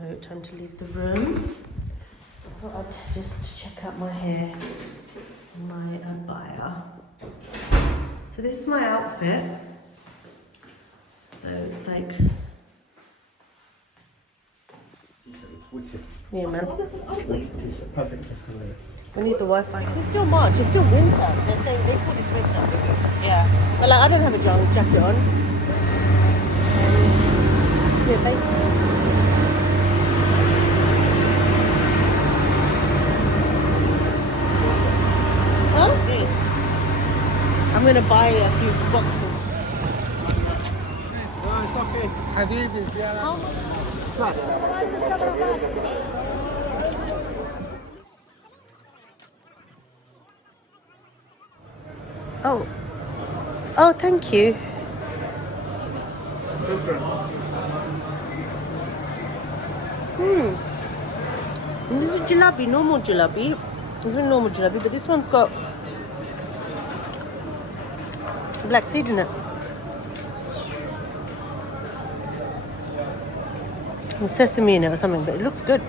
So time to leave the room. I thought I'd just check out my hair and my abaya. So this is my outfit. So it's like, yeah, man. Perfect. We need the Wi-Fi. It's still March. It's still winter. They're saying they call this winter. Yeah. But like, I don't have a jacket on. Yeah, basically. Huh? This. I'm gonna buy a few boxes. No, it's okay. Habibi, How much? Oh. Oh, thank you. And this is jalebi, normal jalebi. This is normal jalebi, but this one's got black seed in it. Or sesame in it or something, but it looks good.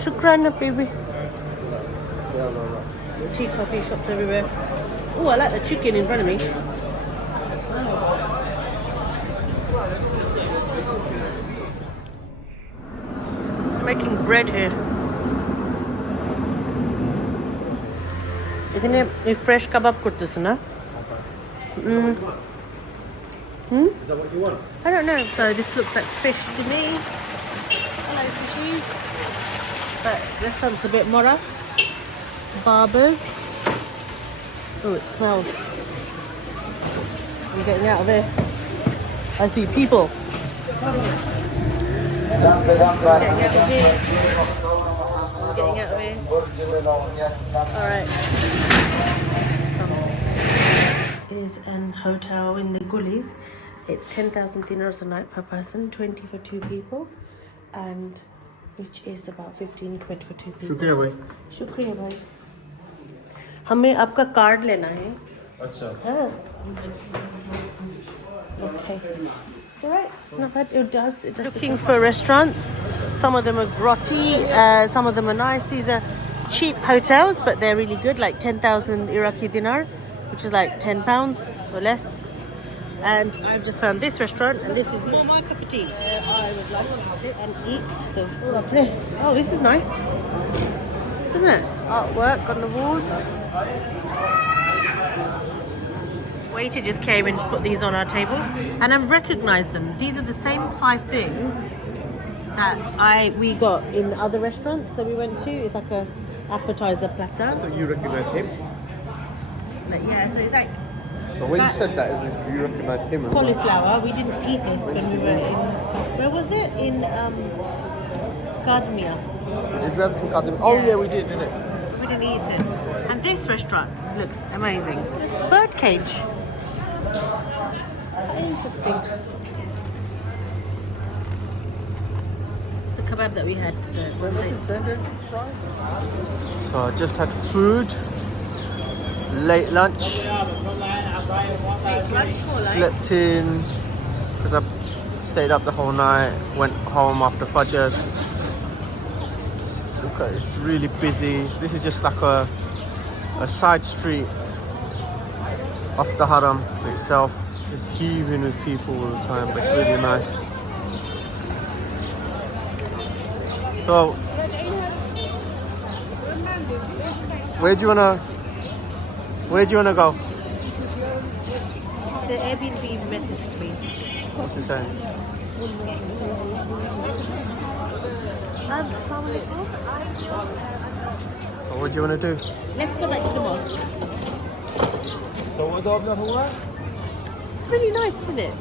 Shukran, baby. Tea, coffee shops everywhere. Oh, I like the chicken in front of me. Making bread here. এখানে এই fresh kebab করতেছে না? Is that what you want? I don't know. So this looks like fish to me. Hello, fishies. But this one's a bit more. Barbers. Oh, it smells. I'm getting out of here. I see people. I'm getting out of here. I'm getting out of here. Alright. Is an hotel in the Gullies. It's 10,000 dinars a night per person, 20 for 2 people, and which is about 15 quid for 2 people. शुक्रिया भाई. शुक्रिया भाई. हमें आपका card लेना है. अच्छा. हाँ. Okay. It's alright. Not bad. It does. Looking for restaurants. Some of them are grotty. Some of them are nice. These are cheap hotels, but they're really good. Like 10,000 Iraqi dinar, which is like £10 or less. And I've just found this restaurant, and this is more my cup of tea. I would like to sit and eat. Oh, this is nice, isn't it? Artwork on the walls. Waiter just came and put these on our table, and I've recognised them. These are the same 5 things that we got in other restaurants. So we went to. It's like a appetizer platter. So you recognized him? But yeah, so it's like. But when you said that, is you recognized him as well? Cauliflower. We didn't eat this when we were in. Where was it? In Gardemir. Did you have some cardamom? Oh yeah, we did, didn't it? We didn't eat it. And this restaurant looks amazing. It's a bird cage. Interesting. It's the kebab that we had today. So I just had food, late lunch, slept in because I stayed up the whole night, went home after Fajr. It's really busy. This is just like a side street off the Haram itself. It's heaving with people all the time, but it's really nice. So, where do you wanna go? The Airbnb messaged me. What's he saying? So what do you want to do? Let's go back to the mosque. So what do you want? It's really nice, isn't it?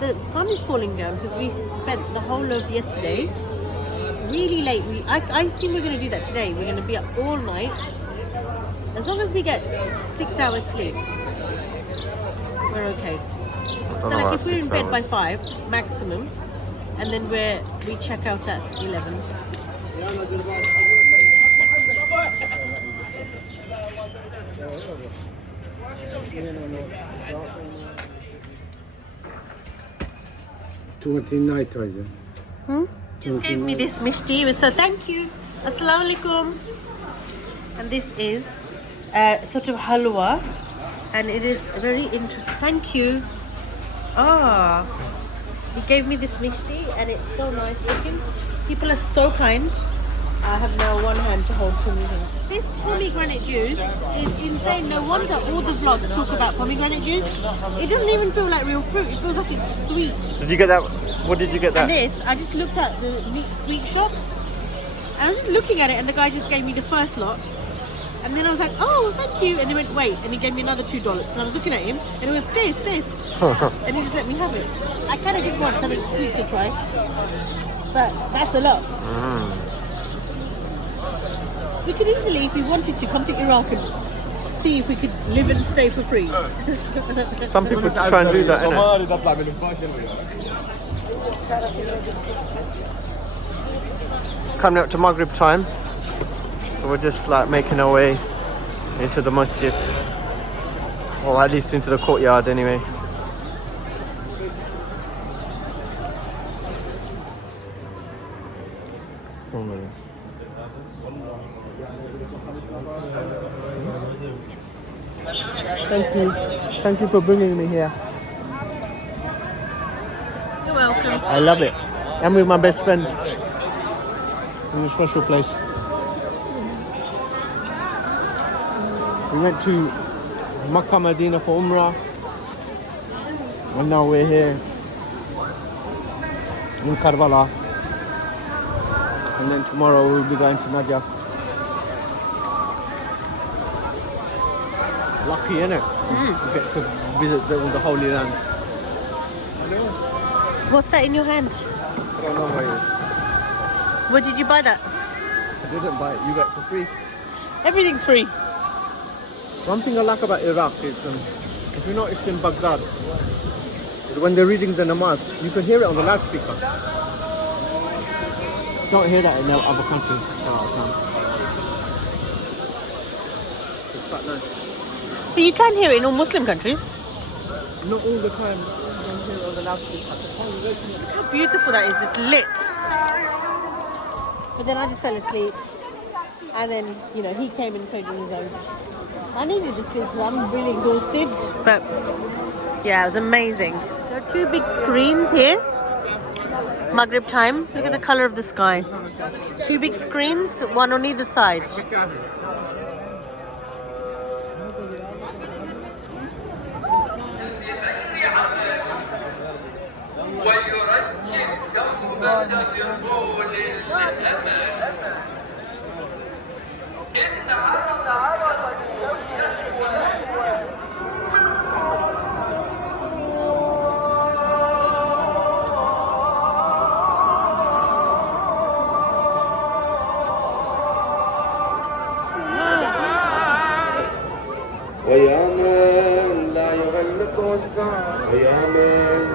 The sun is falling down because we spent the whole of yesterday really late. I assume we're going to do that today. We're going to be up all night. As long as we get 6 hours sleep, we're okay. So like if we're in bed by 5 maximum, and then we check out at 11. Twenty night, Just gave me this mishti, so thank you. Assalamu alaikum. And this is sort of halwa, and it is very interesting. Thank you. Ah, he gave me this mishti, and it's so nice looking. People are so kind. I have now one hand to hold two things. This pomegranate juice is insane. No wonder all the vlogs talk about pomegranate juice. It doesn't even feel like real fruit. It feels like it's sweet. Did you get that? What did you get that? And this, I just looked at the meat sweet shop, and I was just looking at it, and the guy just gave me the first lot. And then I was like, oh, thank you. And he went, wait. And he gave me another $2. And I was looking at him, and it was taste. And he just let me have it. I kind of did want something sweet to try, but that's a lot. We could easily, if we wanted to, come to Iraq and see if we could live and stay for free. Some people try and do that, innit? It's coming up to Maghrib time, so we're just like making our way into the masjid, or at least into the courtyard anyway. Thank you for bringing me here. You're welcome. I love it. I'm with my best friend in a special place. We went to Makkah, Medina for Umrah, and now we're here in Karbala, and then tomorrow we'll be going to Najaf. Lucky, innit? We get to visit the Holy Land. What's that in your hand? I don't know what it is. Where did you buy that? I didn't buy it. You got it for free. Everything's free. One thing I like about Iraq is, if you noticed in Baghdad, is when they're reading the namaz, you can hear it on the loudspeaker. You don't hear that in other countries. It's quite nice. But you can hear it in all Muslim countries. Not all the time. You can hear it on the loudspeaker. Look how beautiful that is. It's lit. But then I just fell asleep. And then, he came and played on his own. I needed to sleep because I'm really exhausted. But, yeah, it was amazing. There are two big screens here. Maghrib time. Look at the colour of the sky. Two big screens, one on either side. ويا من لا يغلق الساعة ويا من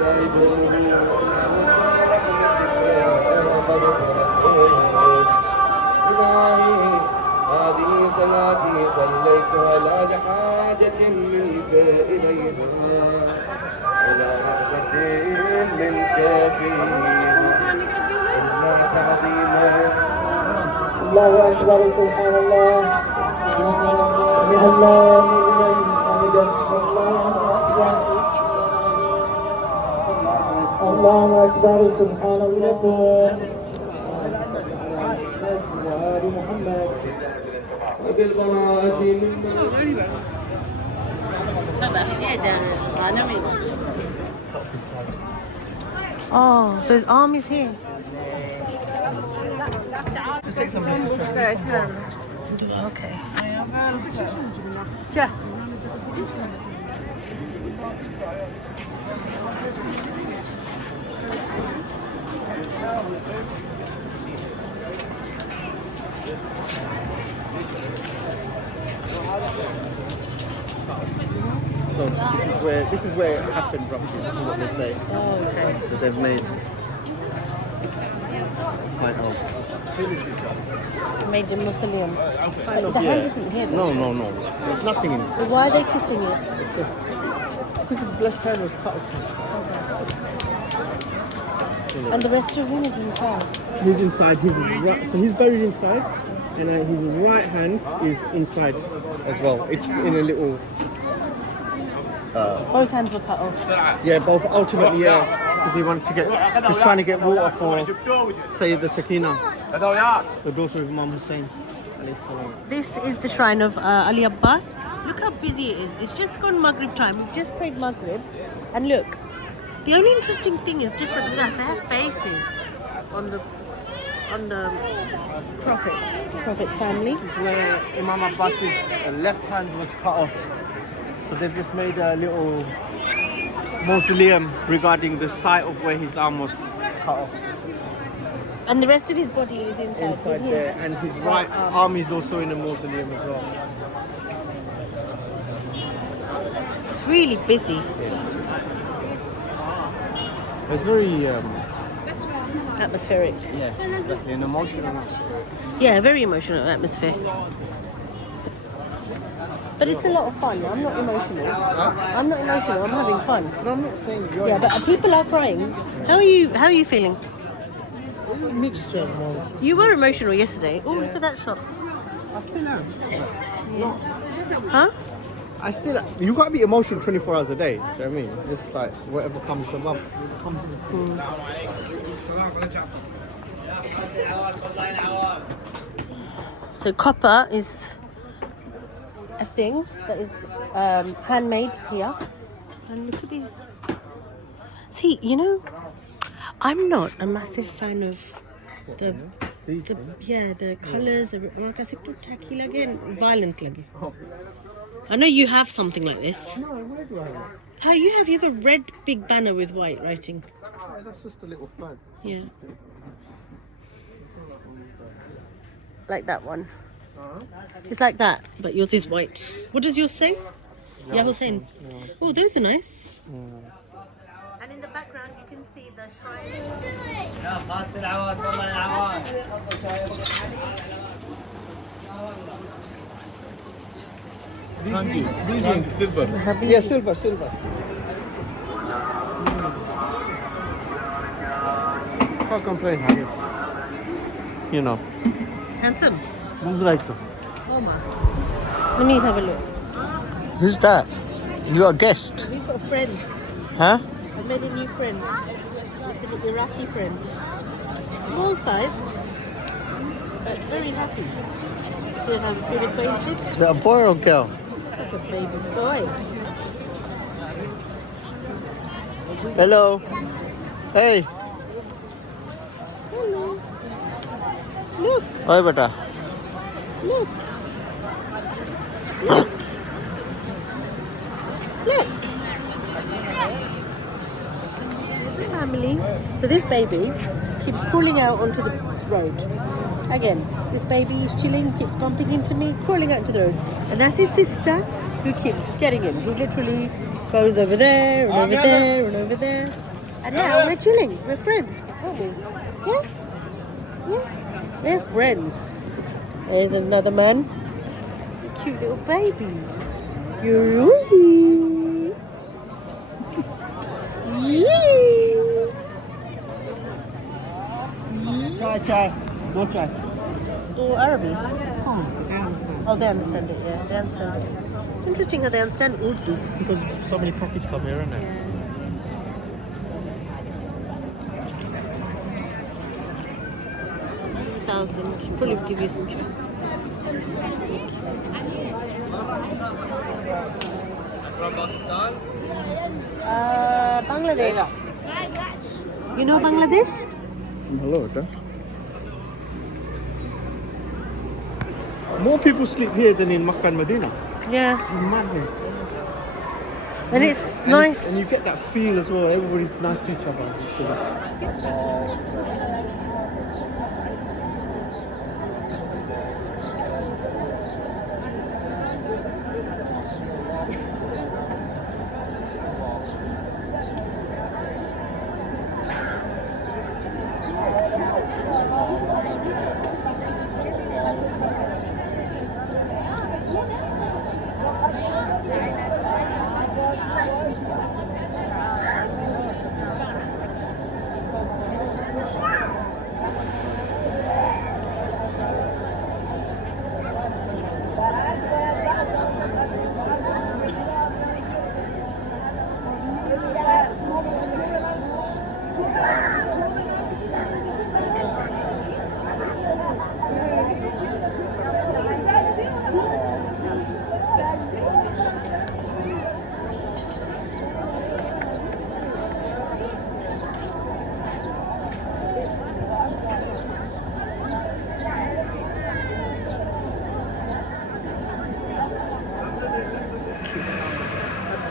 لا يدري إلهي هذه صلاتي صليتها لا لحاجة منك إليها ولا رغبة منك فيها إلا تعظيما الله أكبر سبحان الله سمع الله لمن حمده الله أكبر سبحان الله وآل محمد وبالبراءة مما Oh, so his arm is here. Okay. So this is where it happened roughly. This is what they say. Oh, okay. That they've made. Quite old. Made the mausoleum. Kind of, The hand yeah. isn't here. No. There's nothing in it. So why are they kissing it? It's just because his blessed hand was cut off. Still And the rest of him is inside. He's inside. So he's buried inside, and his right hand is inside as well. It's in a little. Both hands were cut off. Yeah, both ultimately, yeah, because he wanted to get. He's trying to get water for Sayyid the Sakina, the daughter of Imam Hussein. This is the shrine of Ali Abbas. Look how busy it is. It's just gone Maghrib time. We've just prayed Maghrib, and look. The only interesting thing is different with us. They have faces on the Prophet's family. This is where Imam Abbas's left hand was cut off. So they've just made a little mausoleum regarding the site of where his arm was cut off. And the rest of his body is inside there, and his right arm is also in a mausoleum as well. It's really busy. It's very Atmospheric. yeah, exactly, an emotional atmosphere. Yeah, very emotional atmosphere. But it's a lot of fun. I'm not emotional. I'm not emotional. I'm having fun. No, I'm not saying you're But people are crying. How are you feeling? mixture. You were emotional yesterday. Oh, look at that shot. I still am. Huh? You gotta be emotional 24 hours a day. Do you know what I mean? It's just like whatever comes above. So copper is a thing that is handmade here. And look at these. See, I'm not a massive fan of the colours. Or kasi too tacky lage and violent lage. I know you have something like this. No, where do I have? How you have a red big banner with white writing. That's just a little flag. Yeah. Like that one. It's like that, but yours is white. What does yours say? Ya Hussein. Oh, those are nice. And in the background you can see the shrine. These ones, silver. Yeah, silver. Can't complain, Habib. Handsome. Who's right though? Oma. Let me have a look. Who's that? You are a guest. We've got friends. Huh? I made a new friend. It's an Iraqi friend. Small sized, but very happy to have been acquainted. Is that a boy or a girl? Like a baby boy. Hello. Hey. Hello. Look, Hi, beta. look. Look. Look. There's the family. So this baby keeps crawling out onto the road. Again, this baby is chilling, keeps bumping into me, crawling out into the road. And that's his sister who keeps getting him. He literally goes over there and over there and over there. And now we're chilling. We're friends, aren't we? Yeah? Yeah. We're friends. There's another man. It's a cute little baby. You're Ruhi. Yee. Try. Don't try. Oh, Arabic. I understand. Oh, they understand it, yeah. They understand it. It's interesting how they understand Urdu. Because so many Pakis come here, isn't it? Yeah. 1,000. Probably give you some check. From Pakistan? Bangladesh. You know Bangladesh? Hello, Dad. More people sleep here than in Makkah and Medina. Yeah. It's madness. And it's nice. And you get that feel as well. Everybody's nice to each other.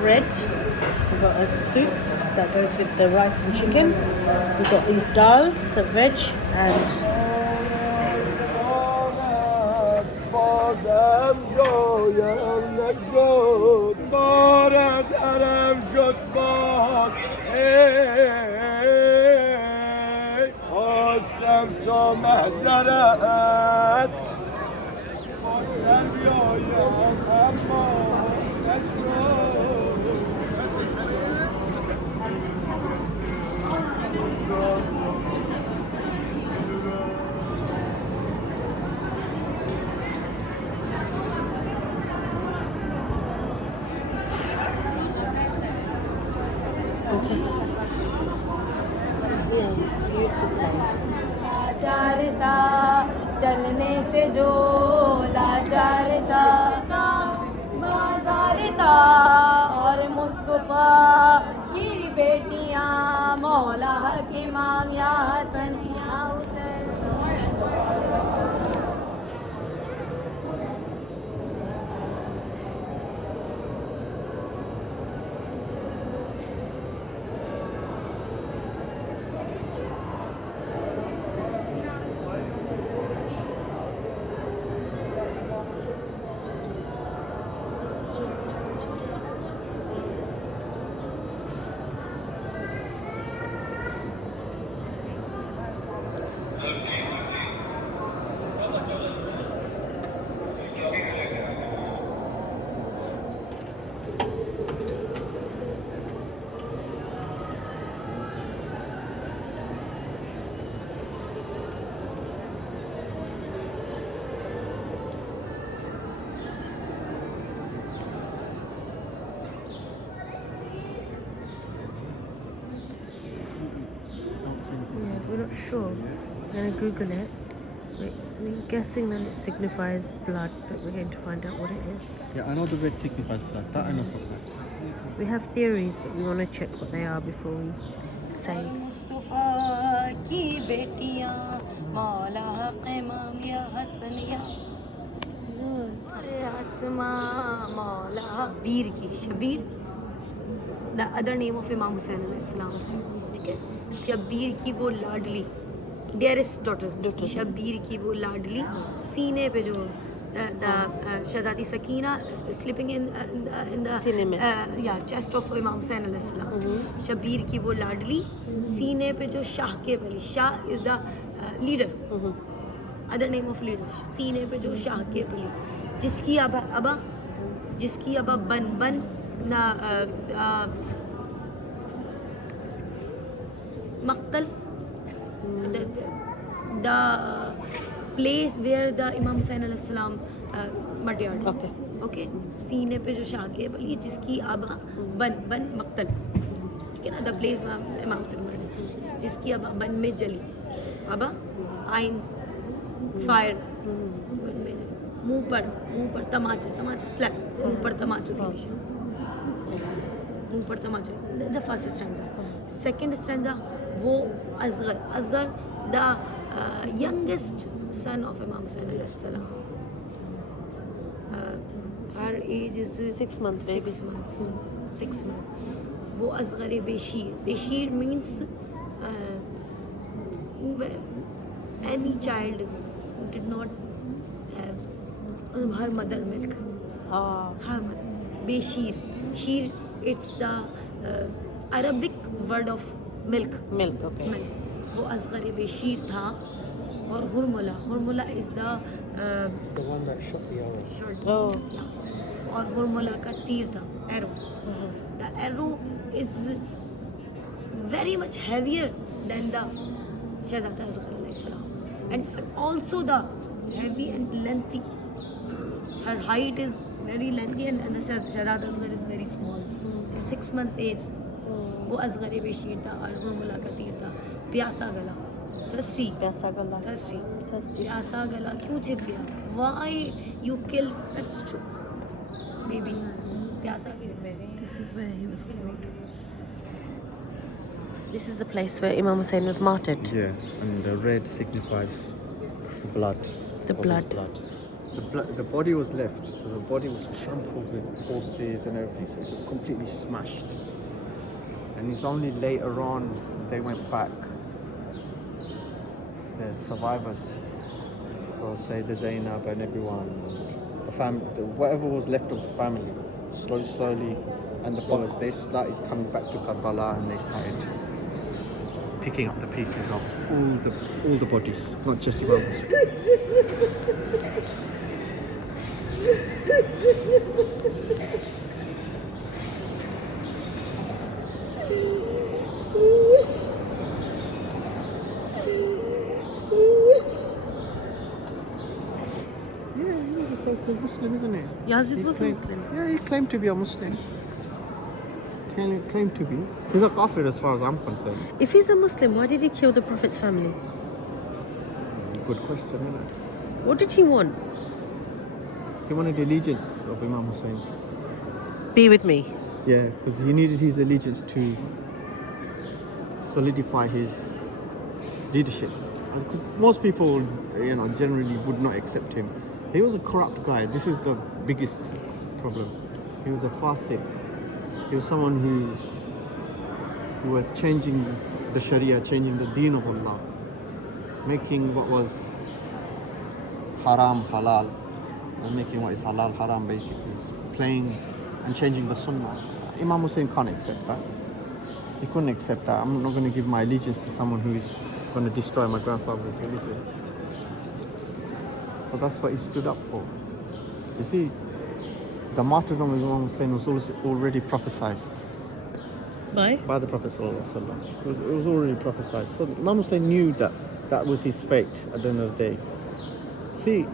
bread. We've got a soup that goes with the rice and chicken. We've got these dals, a veg, and लाचारता चलने से जो लाचारता बाजारता और मुस्तफा की बेटियां मौला के इमाम या हसन या Hussain yeah, we're not sure. We're going to Google it. We're guessing that it signifies blood, but we're going to find out what it is. Yeah, I know the red signifies blood. That I know for fact. We have theories, but we want to check what they are before we say. Mustafa की बेटियां मौला हक़ इमाम या हसन या आसमा मौला शबीर की Shabbir the other name of Imam Hussain अलैहिस्सलाम ठीक है शबीर की वो लाडली डियरेस्ट डॉटर शबीर की वो लाडली सीने पे जो शहजादी सकीना स्लीपिंग इन द या चेस्ट ऑफ इमाम हुसैन अलैहिस्सलाम शबीर की वो लाडली सीने पे जो शाह के Wali Shah is the leader other name of leader सीने पे जो शाह के वली जिसकी अबा बन ना मक्तल the place where the Imam Hussain alayhi salam martyred. Okay. सीने पे जो शाह के वली जिसकी आबा बन मक्तल ठीक है ना द प्लेस इमाम हुसैन मर्डर जिसकी आबा बन में जली आबा आइन फायर मुंह पर तमाचा स्लैप मुंह पर तमाचों के निशान मुंह पर तमाचा the first stanza second stanza वो Asghar the youngest son of Imam Hussain alayhi salam. Her age is 6 months. 6 months. 6 months. वो Asghar बेशीर means any child who did not have her mother milk. Her mother. Beşir. Sheer, it's the Arabic word of milk. Milk, okay. Milk. वो असगर बेशीर था और हुरमुला is the और हुरमुला का तीर था arrow the arrow is very much heavier than the शहजादा असगर अलैहिस्सलाम and also the heavy and lengthy her height is very lengthy and the Shahzada Asghar is very small 6 month age वो असगर बेशीर था और हुरमुला का तीर था प्यासा गला thirsty प्यासा गला प्यासा गला क्यों चित गया why you kill that's true maybe प्यासा गला This is where he was killed. This is the place where Imam Hussain was martyred. Yeah, and the red signifies the blood. The blood. the body was left, so the body was trampled with horses and everything, so it's completely smashed. And it's only later on they went back, the survivors, so say the Zainab and everyone, the family, whatever was left of the family, slowly, and the followers, they started coming back to Karbala and they started picking up the pieces of all the bodies, not just Imam Hussein. Yeah, he was a so-called Muslim, isn't he? Yazid He was claimed- Muslim. Yeah, he claimed to be a Muslim. Claimed to be. He's a kafir as far as I'm concerned. If he's a Muslim, why did he kill the Prophet's family? Good question, isn't it? What did he want? He wanted the allegiance of Imam Hussein. Be with me. Yeah, because he needed his allegiance to solidify his leadership. And 'cause most people, generally would not accept him. He was a corrupt guy. This is the biggest problem. He was a fasiq. He was someone who was changing the Sharia, changing the deen of Allah, making what was haram halal, and making what is halal haram, basically. Playing and changing the sunnah. Imam Hussein can't accept that. He couldn't accept that. I'm not going to give my allegiance to someone who is going to destroy my grandfather's religion. So that's what he stood up for. You see, the martyrdom of Imam Hussein was already prophesied by the Prophet ﷺ. It was already prophesied. So Imam Hussein knew that that was his fate at the end of the day. See,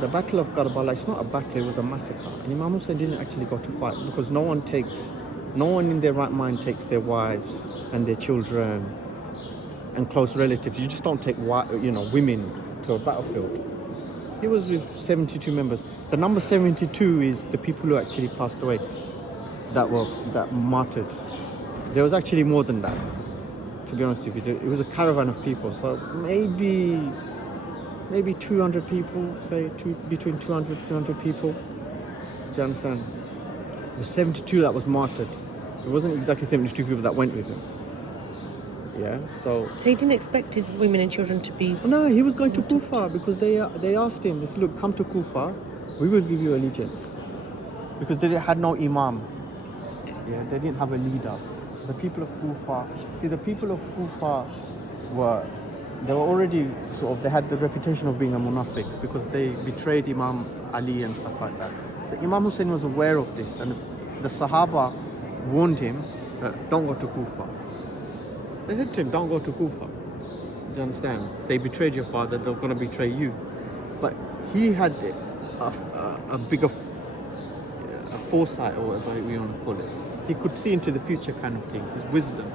the Battle of Karbala, it's not a battle, it was a massacre. And Imam Hussein didn't actually go to fight because no one in their right mind takes their wives and their children and close relatives. You just don't take women to a battlefield. He was with 72 members. The number 72 is the people who actually passed away, that martyred. There was actually more than that, to be honest with you. It was a caravan of people, so maybe 200 people, say between 200 and 300 people. Do you understand? The 72 that was martyred. It wasn't exactly 72 people that went with him. Yeah, so he didn't expect his women and children to be... No, he was going to Kufa because they asked him, they said, look, come to Kufa, we will give you allegiance. Because they had no imam. Yeah, they didn't have a leader. So the people of Kufa were already they had the reputation of being a munafiq because they betrayed Imam Ali and stuff like that. So Imam Hussein was aware of this, and the Sahaba warned him that don't go to Kufa. They said to him, don't go to Kufa. Do you understand? They betrayed your father, they're going to betray you. But he had a bigger foresight, or whatever we want to call it. He could see into the future kind of thing, his wisdom.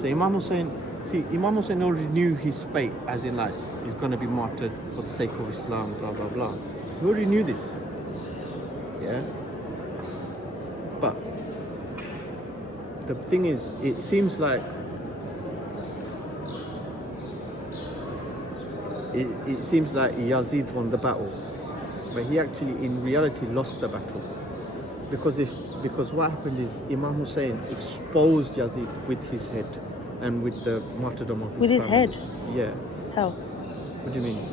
So Imam Hussein already knew his fate, as in like, he's going to be martyred for the sake of Islam, blah, blah, blah. He already knew this. Yeah? But the thing is, it seems like Yazid won the battle, but he actually in reality lost the battle, because what happened is Imam Hussein exposed Yazid with his head and with the martyrdom of his With his family. head? Yeah. How? What do you mean?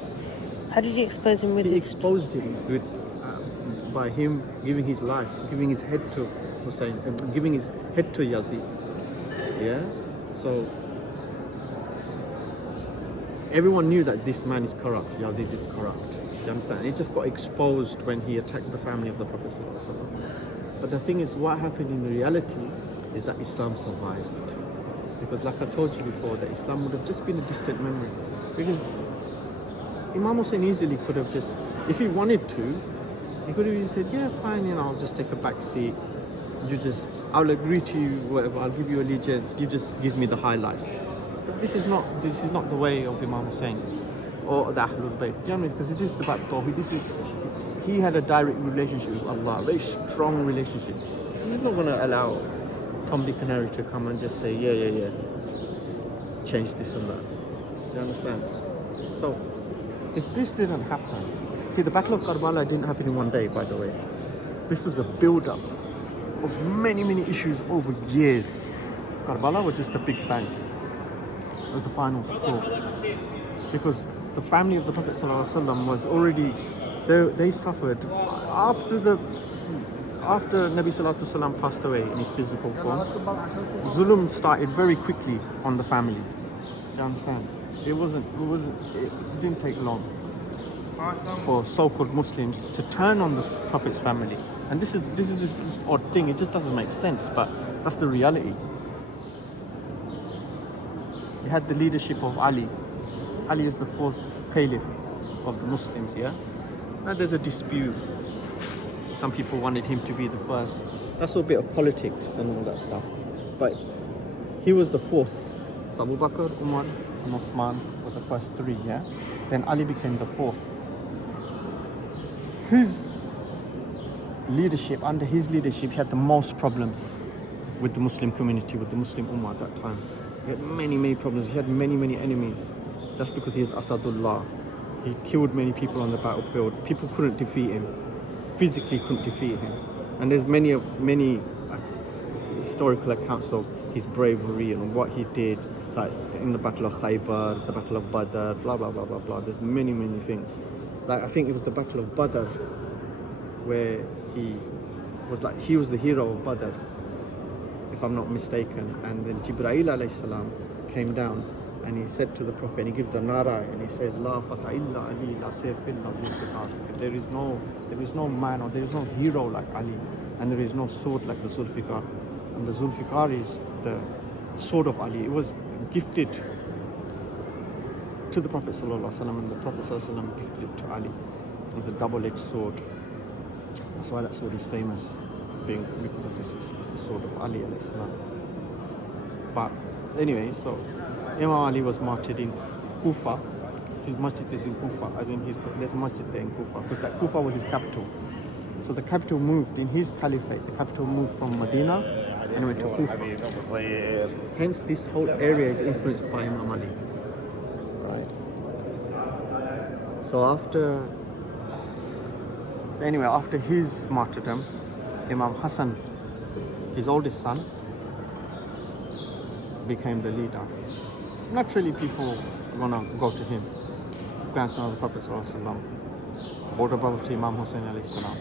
How did he expose him with He his... exposed him with by him giving his life, giving his head to Hussein, and giving his head to Yazid. Yeah? So everyone knew that this man is corrupt, Yazid is corrupt. Do you understand? It just got exposed when he attacked the family of the Prophet. But the thing is, what happened in reality is that Islam survived. Because like I told you before, that Islam would have just been a distant memory. Because Imam Hussein easily could have just, if he wanted to, he could have said, yeah, fine, I'll just take a back seat. I'll agree to you, whatever, I'll give you allegiance, you just give me the high life. But this is not the way of Imam Hussein or the Ahlul Bayt. Do you know what I mean? Because it is about Tawheed. He had a direct relationship with Allah, a very strong relationship. He's not going to allow Tom, Dick and Harry to come and just say, yeah, change this and that. Do you you understand? So, if this didn't happen, see, the Battle of Karbala didn't happen in one day, by the way. This was a build-up of many, many issues over years. Karbala was just a big bang. It was the final straw. Because the family of the Prophet ﷺ was already, they suffered after Nabi Sallallahu Alaihi Wasallam passed away in his physical form. Zulum started very quickly on the family. Do you understand? It didn't take long for so-called Muslims to turn on the Prophet's family. And this is just this odd thing. It just doesn't make sense, but that's the reality. You had the leadership of Ali. Ali is the fourth caliph of the Muslims, yeah? Now there's a dispute. Some people wanted him to be the first. That's all a bit of politics and all that stuff. But he was the fourth. So Abu Bakr, Umar, and Uthman were the first three, yeah? Then Ali became the fourth. Under his leadership, he had the most problems with the Muslim community, with the Muslim Ummah at that time. He had many, many problems. He had many, many enemies. Just because he is Asadullah. He killed many people on the battlefield. People couldn't defeat him. Physically couldn't defeat him. And there's many historical accounts of his bravery and what he did, like in the Battle of Khaybar, the Battle of Badr, blah, blah, blah, blah, blah. There's many, many things. Like, I think it was the Battle of Badr where he was the hero of Badr, if I'm not mistaken. And then Jibreel alayhi salam came down and he said to the Prophet, and he gives the nara, and he says, La fata illa Ali, la sayf illa Zulfiqar. There is no man, or there is no hero like Ali, and there is no sword like the Zulfiqar. And the Zulfiqar is the sword of Ali. It was gifted to the Prophet ﷺ, and the Prophet ﷺ gifted it to Ali. It was a double-edged sword. That's why that sword is famous, because of this. It's the sword of Ali alayhi salam. But anyway, so Imam Ali was martyred in Kufa. His masjid is in Kufa, as in there's a masjid there in Kufa, because that Kufa was his capital. So the capital moved, in his caliphate, the capital moved from Medina and went to Kufa. Hence this whole area is influenced by Imam Ali. Right? So after his martyrdom, Imam Hassan, his oldest son, became the leader. Naturally, people are gonna go to him, grandson of the Prophet ﷺ, older brother to Imam Hussein alayhi salam.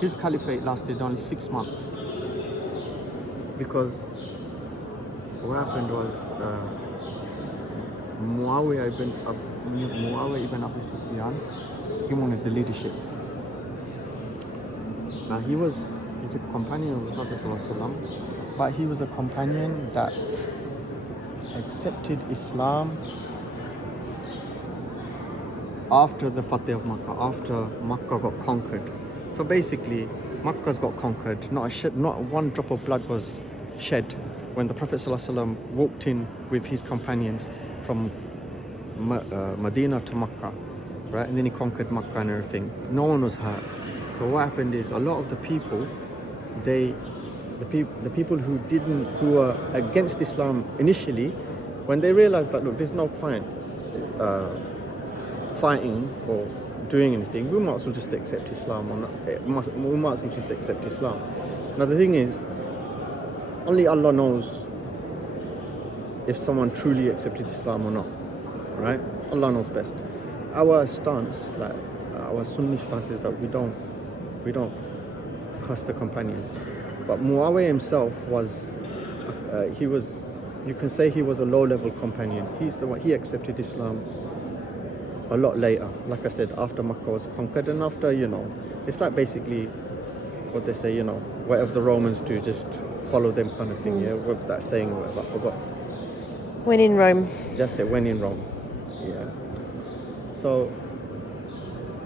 His caliphate lasted only 6 months, because what happened was Muawiyah ibn Abu Sufyan, he wanted the leadership. Now he's a companion of the Prophet ﷺ, but he was a companion that accepted Islam after the Fatih of Makkah, after Makkah got conquered. So basically, Makkah's got conquered. Not one drop of blood was shed when the Prophet ﷺ walked in with his companions from Medina to Makkah, right? And then he conquered Makkah and everything. No one was hurt. So what happened is, a lot of the people, the people who were against Islam initially, when they realized that, look, there's no point fighting or doing anything, we might as well just accept Islam, or not. We might as well just accept Islam. Now the thing is, only Allah knows if someone truly accepted Islam or not, right? Allah knows best. Our stance, like our Sunni stance, is that we don't curse the companions. But Muawiyah himself was, you can say he was a low-level companion. He's the one, he accepted Islam a lot later. Like I said, after Makkah was conquered, and after, it's like basically what they say, whatever the Romans do, just follow them kind of thing, yeah? With that saying or whatever, I forgot. When in Rome. That's it, when in Rome, yeah. So,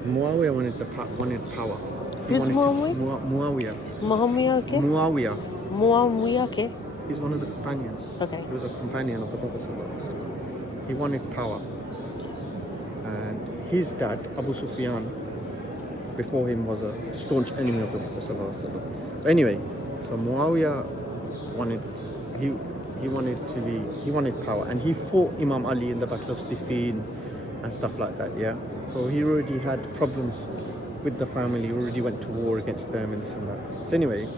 Muawiyah wanted power. Who's Muawiyah? Muawiyah. Muawiyah, okay. Muawiyah, okay. He's one of the companions. Okay. He was a companion of the Prophet ﷺ. He wanted power. And his dad, Abu Sufyan, before him, was a staunch enemy of the Prophet ﷺ. Anyway, so Muawiyah wanted, he wanted power, and he fought Imam Ali in the Battle of Siffin and stuff like that. Yeah, so he already had problems with the family. He already went to war against them and this and that. So anyway,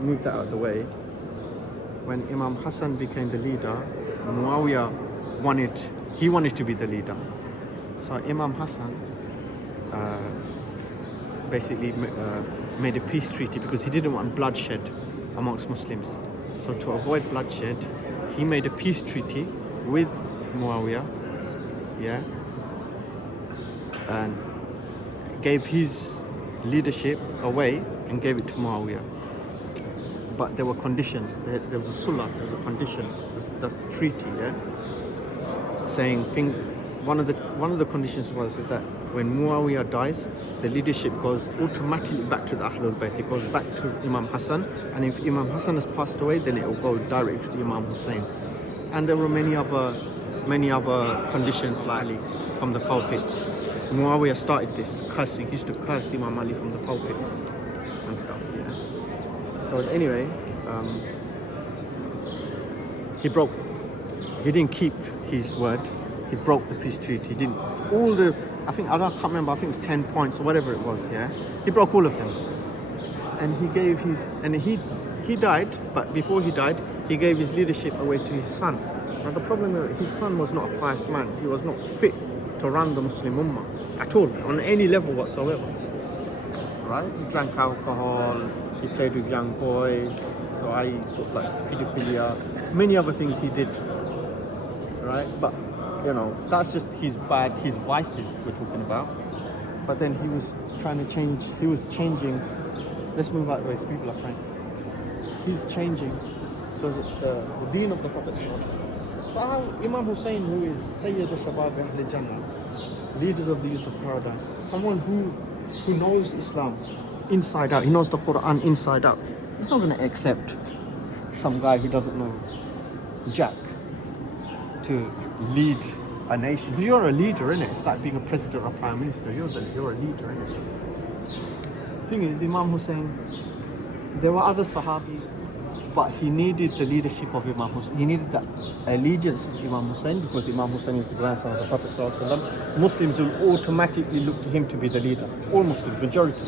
move that out of the way. When Imam Hassan became the leader, Muawiyah wanted to be the leader. So Imam Hassan basically made a peace treaty because he didn't want bloodshed amongst Muslims. So to avoid bloodshed, he made a peace treaty with Muawiyah, yeah, and gave his leadership away and gave it to Muawiyah. But there were conditions. There was a sulah, there was a condition. That's the treaty, yeah. Saying one of the conditions was is that when Muawiyah dies, the leadership goes automatically back to the Ahlul Bayt. It goes back to Imam Hassan, and if Imam Hassan has passed away, then it will go directly to Imam Hussein. And there were many other conditions, slightly from the pulpits. Muawiyah started this cursing. He used to curse Imam Ali from the pulpits and stuff. Yeah. So anyway, he didn't keep his word. He broke the peace treaty. He didn't I can't remember. I think it was 10 points or whatever it was. Yeah, he broke all of them, and he died. But before he died, he gave his leadership away to his son. Now the problem is his son was not a pious man. He was not fit to run the Muslim Ummah at all, on any level whatsoever. Right? He drank alcohol. He played with young boys. So I sort of like pedophilia, many other things he did. Right? But that's just his vices we're talking about. But then he was changing. Let's move out of the way, so people are praying. He's changing the deen of the Prophet. So Imam Hussein, who is Sayyid al-Shabab Ahl Jannah, leaders of the youth of paradise, someone who knows Islam inside out, he knows the Quran inside out, he's not going to accept some guy who doesn't know Jack to lead a nation. You're a leader, innit? It's like being a president or prime minister. You're a leader, innit? The thing is, Imam Hussein, there were other Sahabi, but he needed the leadership of Imam Hussein. He needed the allegiance of Imam Hussein because Imam Hussein is the grandson of the Prophet ﷺ. Muslims will automatically look to him to be the leader. All Muslims, majority.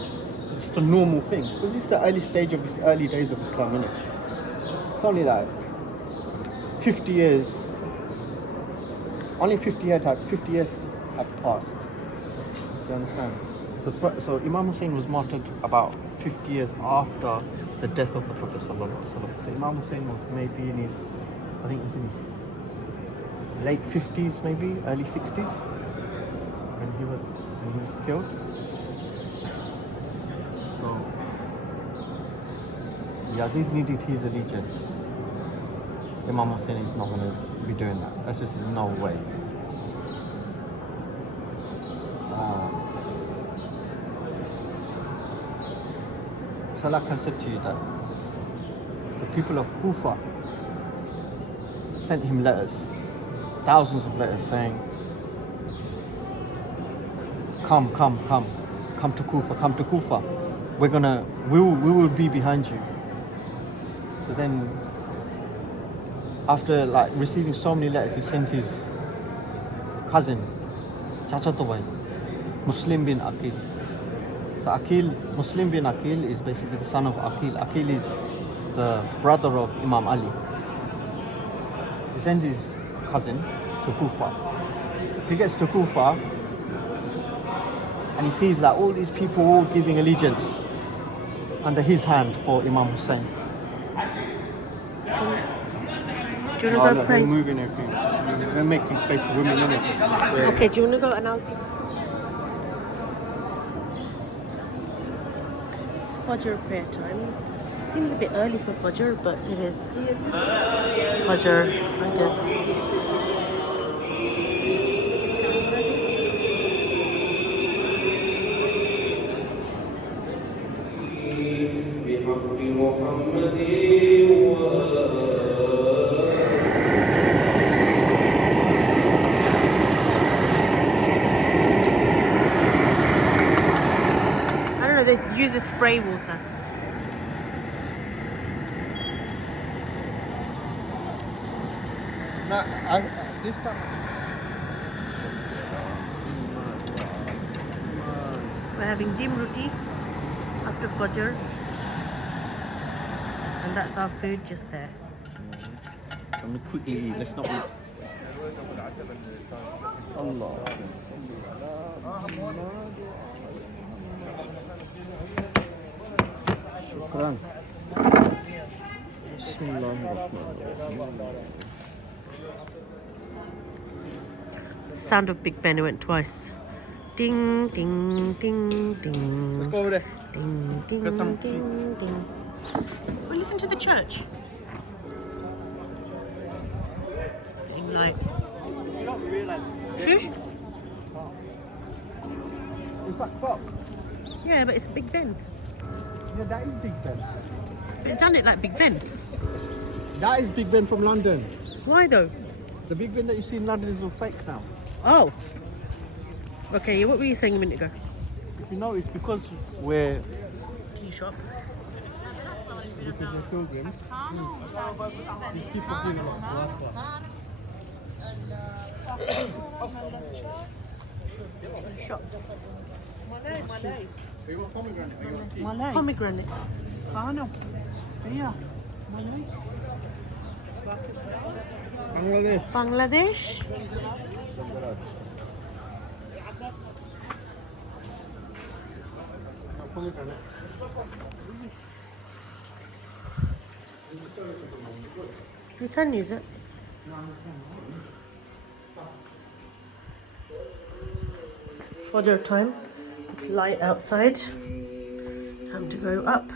It's just a normal thing. Because this is the early stage of the early days of Islam, innit? It's only like 50 years. Only 50 years had passed. Do you understand? So Imam Hussein was martyred about 50 years after the death of the Prophet ﷺ. So Imam Hussein was maybe in his late 50s, maybe early 60s, when he was killed. So Yazid needed his allegiance. Imam Hussein is not going to be doing that. That's just no way. So like I said to you, that the people of Kufa sent him letters, thousands of letters saying, come to Kufa, we will be behind you. So then, after like receiving so many letters, he sends his cousin, Chachatawai, Muslim bin Aqil. So Muslim bin Aqil is basically the son of Aqil. Aqil is the brother of Imam Ali. He sends his cousin to Kufa. He gets to Kufa and he sees like all these people all giving allegiance under his hand for Imam Hussein. Do you want to go pray? We're moving everything. We're making space for women, innit? Okay, do you want to go and I'll... It's Fajr prayer time. Seems a bit early for Fajr, but it is Fajr, I guess. They use the spray water. This time. We're having dim roti after Fajr. And that's our food just there. Let me quickly eat. Let's not eat. Allah. Shukran. Bismillahirrahmanirrahim. Sound of Big Ben, it went twice. Ding, ding, ding, ding. Let's go over there. Ding, ding, Get some ding, ding. Well, listen to the church. It's getting light. You don't realise. Shush? It's like fuck. Yeah, but it's Big Ben. Yeah, that is Big Ben. They've done it like Big Ben. That is Big Ben from London. Why though? The Big Ben that you see in London is all fake now. Oh. Okay, what were you saying a minute ago? If you know, it's because we're Tea shop. pilgrims. These people give a lot to us. Shops. You want pomegranate or you want tea? Pomegranate. Bangladesh. Bangladesh. Pomegranate. You can use it. Fodder time. It's light outside. Time to go up.